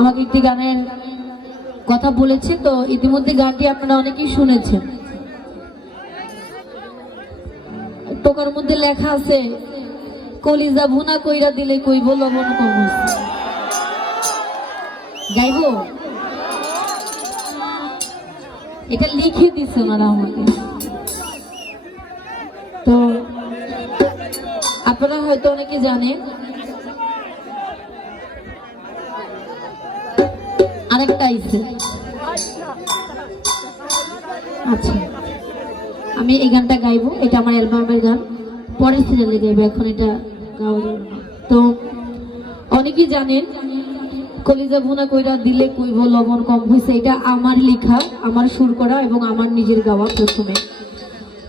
আমাকে একটি গানের কথা বলেছে, তো ইতিমধ্যে গানটি আপনারা অনেকেই শুনেছেন টোকার মধ্যে লেখা আছে, কলিজা ভুনা কইরা দিলে কইব লবণ কম। গাইবো এটা লিখে দিচ্ছে ওনারা আমাকে তো আপনারা হয়তো অনেকে জানেন আরেকটা আইছে। আচ্ছা। আমি এই গানটা গাইবো, এটা আমার অ্যালবামের গান। পরের সিরিয়ালে গাইবো, এখন এটা গাওয়া তো, অনেকেই জানেন, কলিজা ভুনা কইরা দিলে কইব লবণ কম হয়েছে এটা আমার লেখা, আমার সুর করা এবং আমার নিজের গাওয়া প্রথমে।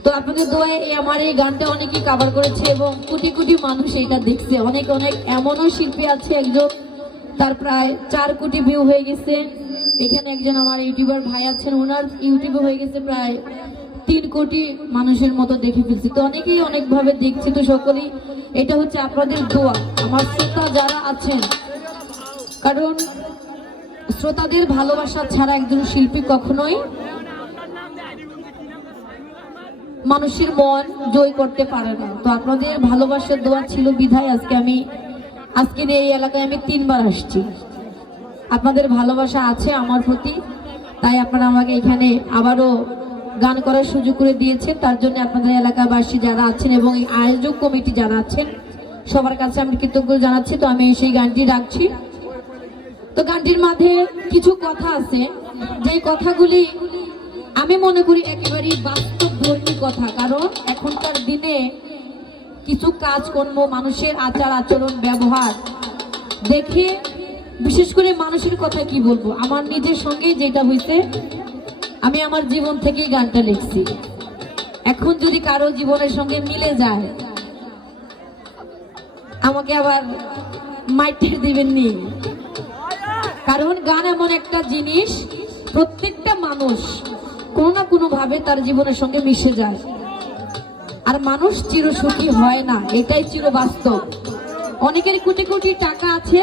তো আপনাদের দোয়ায় এই আমার এই গানটা অনেকেই কাভার করেছে এবং কোটি কোটি মানুষ এটা দেখছে। অনেক অনেক এমনও শিল্পী আছে একজন তার প্রায় চার কোটি ভিউ হয়ে গেছে। এখানে একজন আমার ইউটিউবার ভাই আছেন, ওনার ইউটিউবে হয়ে গেছে প্রায় তিন কোটি মানুষের মতো দেখে ফেলছি। তো অনেকেই অনেকভাবে দেখছে, তো সকলেই এটা হচ্ছে আপনাদের দোয়া। আমার শ্রোতা যারা আছেন, কারণ শ্রোতাদের ভালোবাসা ছাড়া একজন শিল্পী কখনোই মানুষের মন জয় করতে পারে না। তো আপনাদের ভালোবাসার দোয়া ছিল বিধায় আজকে আমি আজকের এই এলাকায় আমি তিনবার আসছি। আপনাদের ভালোবাসা আছে আমার প্রতি, তাই আপনারা আমাকে এখানে আবারও গান করার সুযোগ করে দিয়েছেন। তার জন্য আপনাদের এলাকাবাসী যারা আছেন এবং এই আয়োজক কমিটি যারা আছেন, সবার কাছে আমি কৃতজ্ঞ জানাচ্ছি। তো আমি সেই গানটি রাখছি। তো গানটির মাঝে কিছু কথা আছে। যে কথাগুলি আমি মনে করি একেবারেই বাস্তব ধর্মী কথা, কারণ এখনকার দিনে কিছু কাজকর্ম, মানুষের আচার আচরণ, ব্যবহার। দেখে, বিশেষ করে মানুষের কথা কি বলব? আমার নিজের সঙ্গে যেটা হয়েছে, আমি আমার জীবন থেকেই গানটা লিখছি। এখন যদি কারও জীবনের সঙ্গে মিলে যায়, আমাকে আবার মাইটের দিবেন নি কারণ গান এমন একটা জিনিস, প্রত্যেকটা মানুষ কোনো না কোনো ভাবে তার জীবনের সঙ্গে মিশে যায়। আর মানুষ চিরসুখী হয় না, এটাই চির বাস্তব। অনেকের কোটি কোটি টাকা আছে,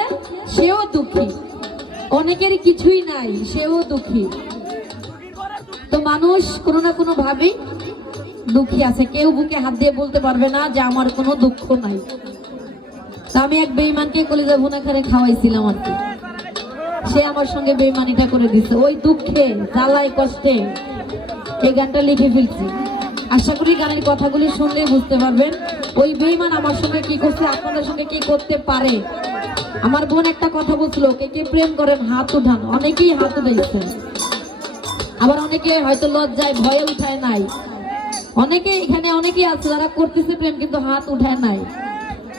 সেও দুঃখী। অনেকের কিছুই নাই, সেও দুঃখী। তো মানুষ কোনো না কোনো ভাবেই দুঃখী আছে। কেউ বুকে হাত দিয়ে বলতে পারবে না যে আমার কোনো দুঃখ নাই। তা আমি এক বেইমানকে কলিজা ভুনা খারে খাওয়াইছিলাম আর কি। সে আমার সঙ্গে বেইমানিটা করে দিচ্ছে ওই দুঃখে, জ্বালায় কষ্টে, এই গানটা লিখে ফেলছি। আশা করি গানের কথাগুলি শুনলে বুঝতে পারবেন। ওই বেইমান আমার সঙ্গে কি করছে, আপনাদের সঙ্গে কি করতে পারে? আমার বোন একটা কথা বলছিল কে কে প্রেম করেন, হাত উঠান। অনেকেই হাত উঠাইছে। আবার অনেকে হয়তো লজ্জায় ভয়ে উঠায় নাই। অনেকে এখানে অনেকেই আছে যারা করতেছে প্রেম, কিন্তু হাত উঠায় নাই।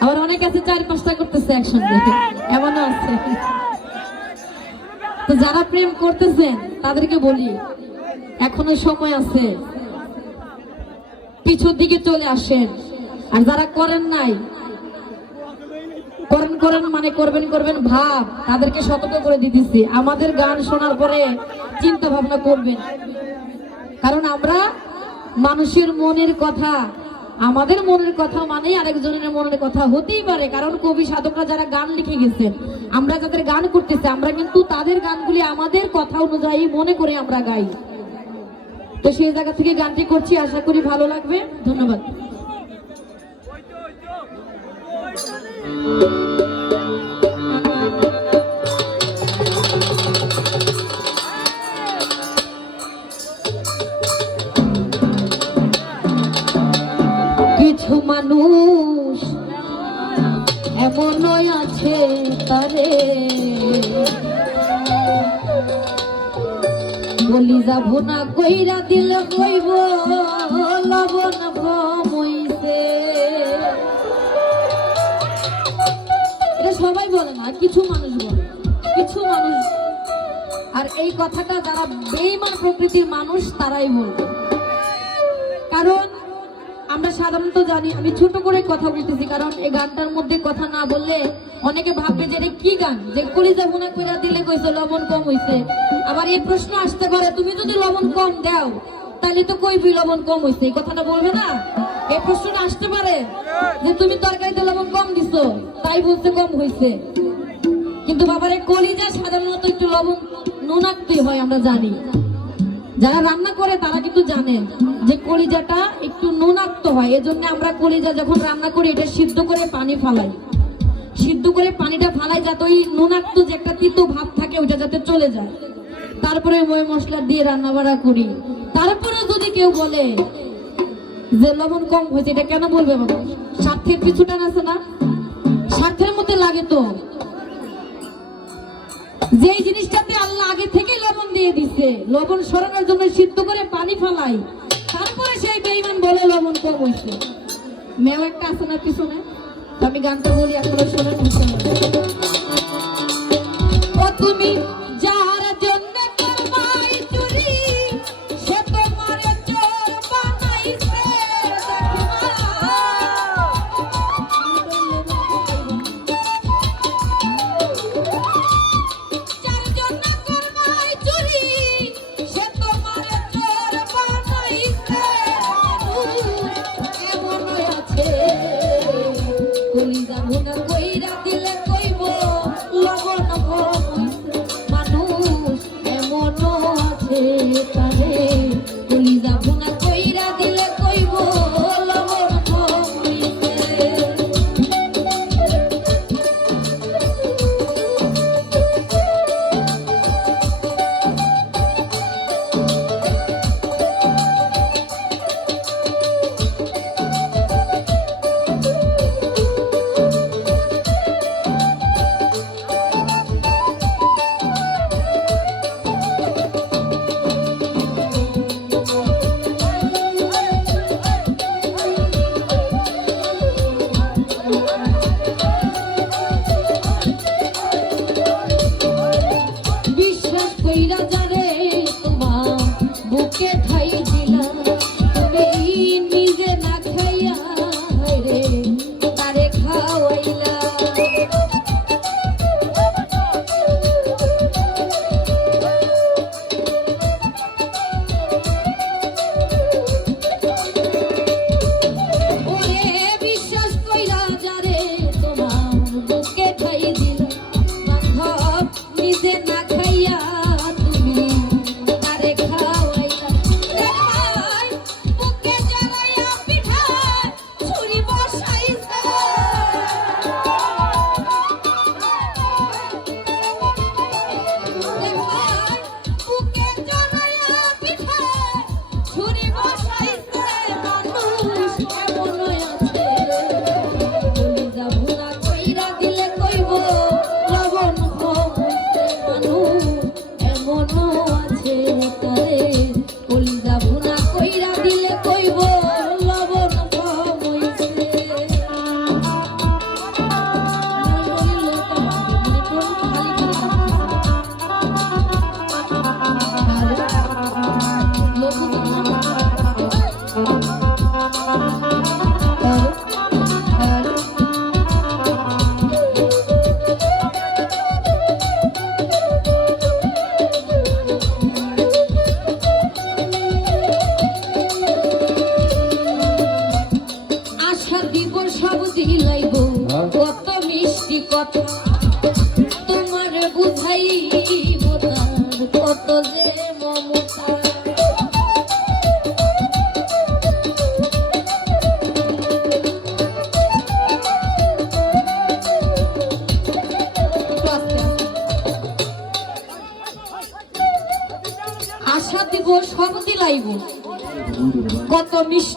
আবার অনেকে আছে চার পাঁচটা করতেছে একসঙ্গে। এমনও আছে। তো যারা প্রেম করতেছেন, তাদেরকে বলি, এখনও সময় আছে। পিছুর দিকে চলে আসেন। আর যারা করেন নাই, করেন করেন মানে করবেন করবেন ভাব, তাদেরকে সতর্ক করে দিতেছি। আমাদের গান শোনার পরে চিন্তা ভাবনা করবেন। কারণ আমরা মানুষের মনের কথা, আমাদের মনের কথা মানে আরেকজনের মনের কথা হতেই পারে। কারণ কবি সাধকরা যারা গান লিখে গেছেন, আমরা যাদের গান করতেছি, আমরা কিন্তু তাদের গানগুলি আমাদের কথা অনুযায়ী মনে করে আমরা গাই। তো সেই জায়গা থেকে গানটি করছি আশা করি ভালো লাগবে। ধন্যবাদ। কইরা দিল কইব, লবণ ভমইছে এটা সবাই বলে না কিছু মানুষ বলে। কিছু মানুষ। আর এই কথাটা যারা বেইমান প্রকৃতির মানুষ, তারাই বলবে। কারণ আমরা সাধারণত জানি, আমি ছোট করে কথা বলতেছি, কারণ এই গানটার মধ্যে কথা না বললে অনেকে ভাববে যে এটা কি গান? যে কলিজা ভুনা কইরা দিলে কইছে লবণ কম হইছে। আবার এই প্রশ্ন আসতে পারে, তুমি যদি লবণ কম দাও, তাহলে তো কইবি লবণ কম হইছে, এই কথাটা বলবে না? এই প্রশ্নটা আসতে পারে যে তুমি তরকারিতে লবণ কম দিছো, তাই বলতে কম হইছে। কিন্তু বাবার, কলিজা সাধারণত একটু লবণ নুনাক্তই হয়, আমরা জানি। যারা রান্না করে তারা কিন্তু জানে যে কলিজাটা একটু নুনাক্ত হয়। এজন্য আমরা কলিজা যখন রান্না করি, এটা সিদ্ধ করে পানি ফালাই। সিদ্ধ করে পানিটা ফালাই যাতে ওই নুনাক্ত যে একটা তিতো ভাব থাকে, ওইটা যাতে চলে যায়। তারপরে মই মশলা দিয়ে রান্না বাড়া করি। তারপরে যদি কেউ বলে যে লবণ কম হয়েছে, এটা কেন বলবে বাবা? স্বার্থের পিছুটান আছে না? স্বার্থের মধ্যে লাগে তো। যে জিনিসটাতে আল্লাহ আগে থেকে লবণ দিয়ে দিছে, লবণ সরানোর জন্য সিদ্ধ করে পানি ফালাই, তারপরে সেই বেইমান বলে লবণ কম হয়েছে মেয়েও একটা আছে না পিছনে আমি গানটা বলি আপনারা শোনেন তুমি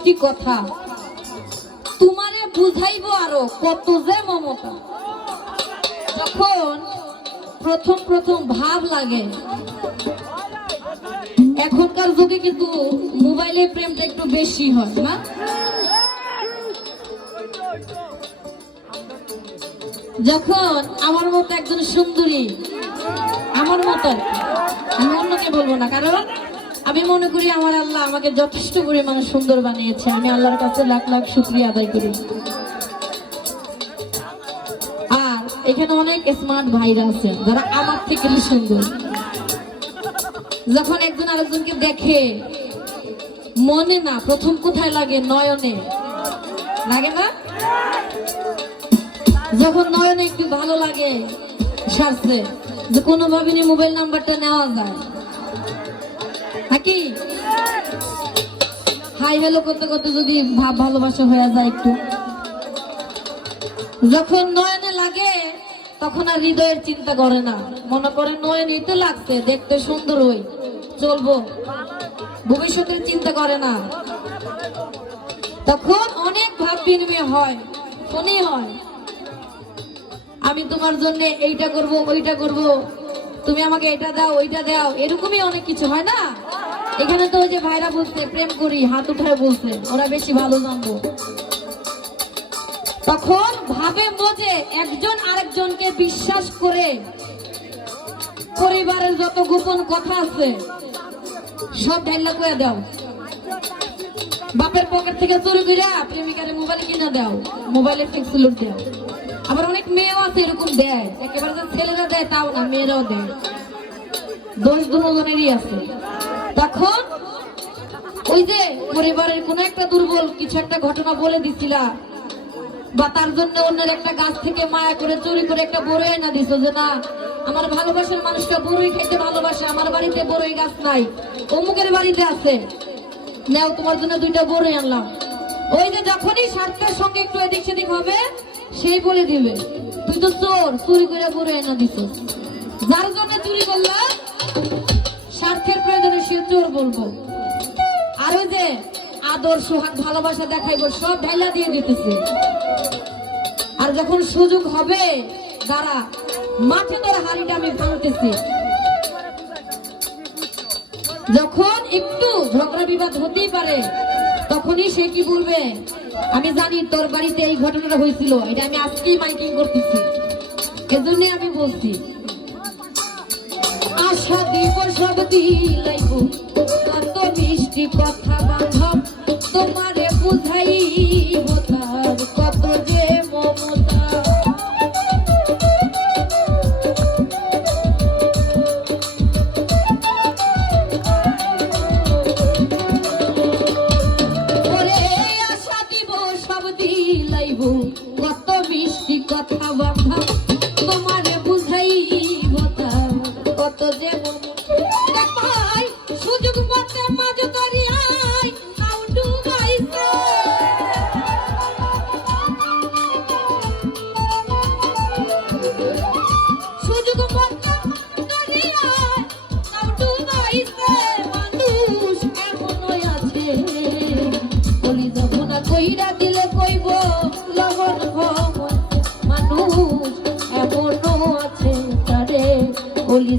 মিষ্টি কথা তোমারে বুঝাইবো আরও কত যে মমতা যখন প্রথম প্রথম ভাব লাগে, এখনকার যুগে কিন্তু মোবাইলে প্রেমটা একটু বেশি হয়, না যখন আমার মতো একজন সুন্দরী, আমার মতো আর কি। আমি অন্যকে বলব না, কারণ আমি মনে করি আমার আল্লাহ আমাকে যথেষ্ট পরিমাণে সুন্দর বানিয়েছে। আমি আল্লাহর কাছে লাখ লাখ শুক্রিয়া আদায় করি। আর এখানে অনেক স্মার্ট ভাইরা আছে, যারা আমার থেকে সুন্দর। যখন একজন আরেকজনকে দেখে, মনে না, প্রথম কোথায় লাগে? নয়নে। লাগে না? যখন নয়নে একটু ভালো লাগে, সারছে, যে কোনোভাবে মোবাইল নাম্বারটা নেওয়া যায়। নাকি হাই হ্যালো করতে করতে যদি ভাব ভালোবাসা হয়ে যায় একটু। যখন নয়নে লাগে, তখন আর হৃদয়ের চিন্তা করে না। মনে করে নয়নই তো লাগছে, দেখতে সুন্দর হই চলবো। ভবিষ্যতের চিন্তা করে না। তখন অনেক ভাব বিনিময় হয়, ফোনই হয়। আমি তোমার জন্য এইটা করব, ওইটা করব। তুমি আমাকে এটা দাও, ওইটা দাও, এরকমই অনেক কিছু, হয় না? এখানে তো ওই যে ভাইরা বলছে, প্রেম করি, হাত উঠায় বলছে, ওরা বেশি ভালো জানব। তখন ভাবে বোঝে, একজন আরেকজনকে বিশ্বাস করে, পরিবারের যত গোপন কথা আছে, সব ঢাইলা করে দাও। বাপের পকেট থেকে চুরি করে প্রেমিকারে মোবাইল কিনে দাও, মোবাইলে ফিক্স লোড দাও। আবার অনেক মেয়েও আছে, এরকম দেয়। একেবারে ছেলেরা দেয়, তাও না, মেয়েরাও দেয়। দোষ দুজনেরই আছে। তখন ওই যে পরিবারের কোন একটা দুর্বল কিছু একটা ঘটনা বলে দিছিলা। বা তার জন্য অন্যের একটা গাছ থেকে মায়া করে, চুরি করে একটা বড়ই এনে দিছো যে না, আমার ভালোবাসার মানুষটা বড়ই খেতে ভালোবাসে, আমার বাড়িতে বড়ই গাছ নাই, অমুকের বাড়িতে আছে। নাও, তোমার জন্য দুইটা বড়ই আনলাম। ওই যে যখনই স্বার্থের সঙ্গে একটু এদিক সেদিক হবে, সেই বলে দিবে, তুই তো চোর, চুরি করে বড়ই এনে দিছ যার জন্য চুরি করলাম চোর বলব। আর যে আদর, সোহাগ, ভালোবাসা দেখাইবো, সব ঢাইলা দিয়ে দিতেছে। আর যখন সুযোগ হবে, দাঁড়া, মাঠে তোর হাড়িটা আমি ভাঙতেছি। যখন একটু ঝগড়া বিবাদ হতেই পারে, তখনই সে কি বলবে? আমি জানি তোর বাড়িতে এই ঘটনাটা হয়েছিল, এটা আমি আজকেই মাইকিং করতেছি। এজন্য আমি বলছি। আশা দিব সব দিলাইব কত মিষ্টি কথা বান্ধব তোমারে বুঝাইব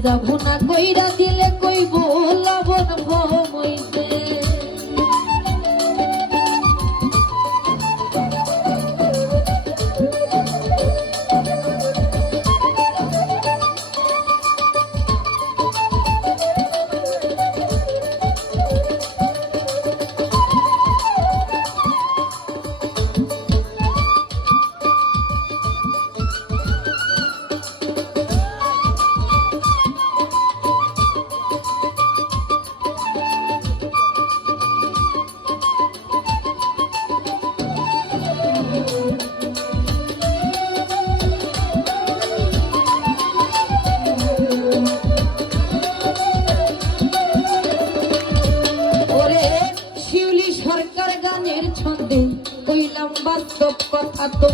যাব না বাস্তব কথা